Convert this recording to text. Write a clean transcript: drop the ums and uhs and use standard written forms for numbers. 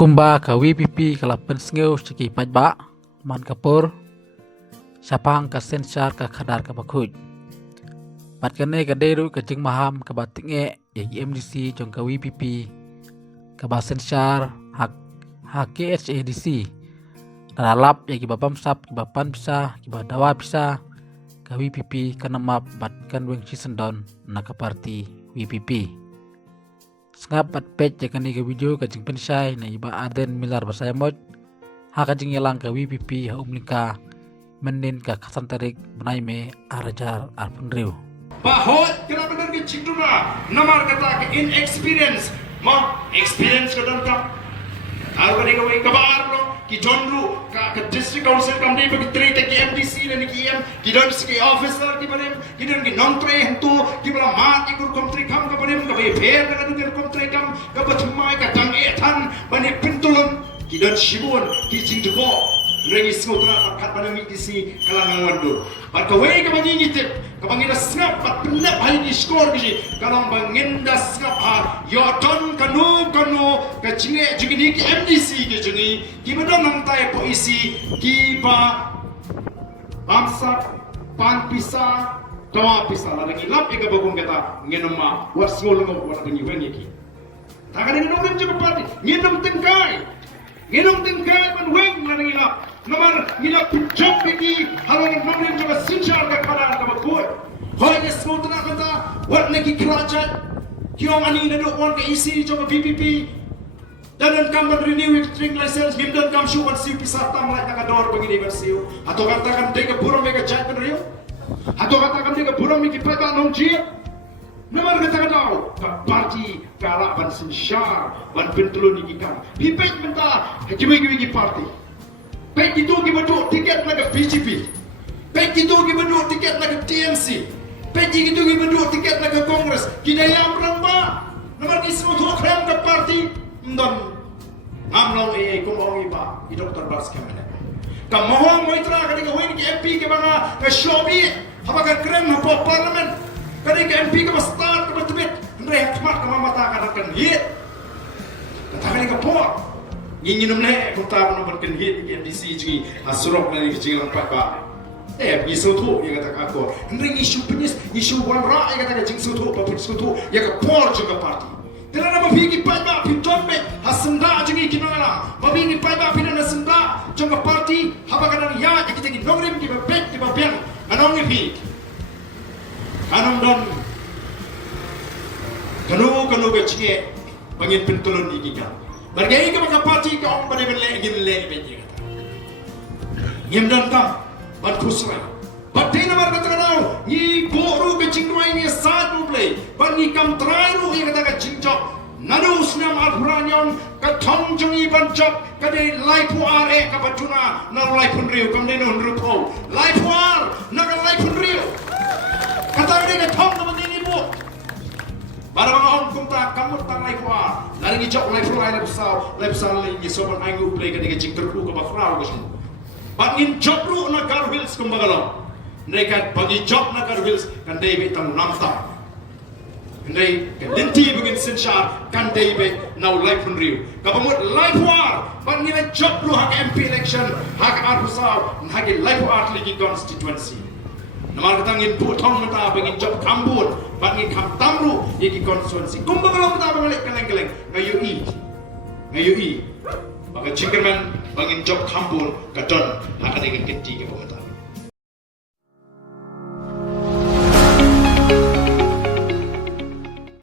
Kumba ka WPP kalapan sngeu siki pajba man kapur sapang ka sensar ka khadar ka bakhuj pat kane ka deru ka jing maham ka batinge ya MDC jong ka WPP ka ba sensar hak HKHADC daralap ya babam sap bapan bisa kiba dawa bisa ka WPP kana map bat kan weng season down na ka party WPP Sngap pat page jakan ni video kajing pensai na iba aden milar basaya mod ha kajing yalang ka WPP ha umlika menin ka kasan tarik benai me arajar arpun riu bahot kena benar ke cinduna namar kata ke inexperience ma experience ka dan ka tahu ka dikawe kabar bro ki jonru ka district council kam dei bagi trade ki MDC dan ki em ki don ski officer ki barem ki don ki non tre hentu ki bala mat ikur komtri kam ka barem ka be fair ka du ker komtri kam ka bachmai ka tang ethan bani pintulun ki don shibun ki jingduko rengi smotra kat bana mi disi kalangan wandu pat ka wei ka bangi ngitip ka bangi da snap pat penap hai di score ki kalang bangin da snap ha yo ton kanu ka jinge jigini ki MDC ki jingi ki badon nang tai po isi ki ba bangsa pan pisa tawa pisa la rengi lap ega bagong kata ngenoma wat smol ngo wat bengi wengi ki takane no rim juga parti ngenom tengkai man weng la rengi lap nomor ngila pinjok begi halong nomor juga sinchar ka kanan ka bakoi hoy ni smotra kata wat neki kerajaan kiong ani na do on ka isi juga PPP dan kam renew drink license him dan kam show siu pisah tam like nakador begini bersiu atau katakan deka burung mega chat rio atau katakan deka burung miki peta nong jia nomor kata tahu ka parti kala ban sinchar ban pentulun ni kam hipet menta hajimi parti Baik itu kita duduk tiket nak PGP. Baik itu kita duduk tiket nak TMC. Baik itu kita duduk tiket nak Kongres. Kita yang berapa? Nomor di semua program ke parti. Dan amlong kumong iba. Itu Dr. Bas Kemenek. Kamohong moitra ketika win ke MP ke banga ke showbi. Apa ke krem apa parlimen. Ketika MP ke start ke betubit. Hendai khmat ke mata akan hit. Katakan ke port. Nginum le kota nomor kan hit di MDC ji asurok na ni jingan pat ba isu tu ya kata aku ring isu penis isu wan ra ya kata jing su tu pa isu tu ya ka por juga parti tela na mafiki pat ba piton be hasenda jingi kinala mabini pat ba pinan hasenda juga parti haba kana ya kita ki nongrim ki bet ki ben anong ni pi anong don kanu ke cike bangin pentulun ni kita Bergaya ke maka parti kau pada belak beji kata. Ngem dan kam ban khusra. Batai namar kata kau ni boru ke cingwai ni satu play. Ban ni kam trairu ia kata ke cingcok. Nadu senam alpuranyon ke thong jungi ban cok ke de laipu are ke batuna na laipun riu kam de non rupo. Laipu ar na ke laipun riu. Kata dia ke thong ke begini bu. Barang orang kumta kamu tak laipu ar. Lagi jauh life lagi sopan anggu play ketika jingter ku ke bakrau ke sini. Bangin job lu nak Garwils kembagalau. Mereka bagi job nak Garwils kan David tamu namta. Ndai kan linti bugin sinchar kan David now life pun riu. Kapamut life war bangin job lu hak MP election hak arusau hak life war lagi constituency. Namar katangin butong mata bangin job kambun bangin kam tamru iki konstituensi kumbagalau mata bangalik keleng-keleng ngayu i baka jingerman bangin job kambun kadon akan ingin kenti ke pemata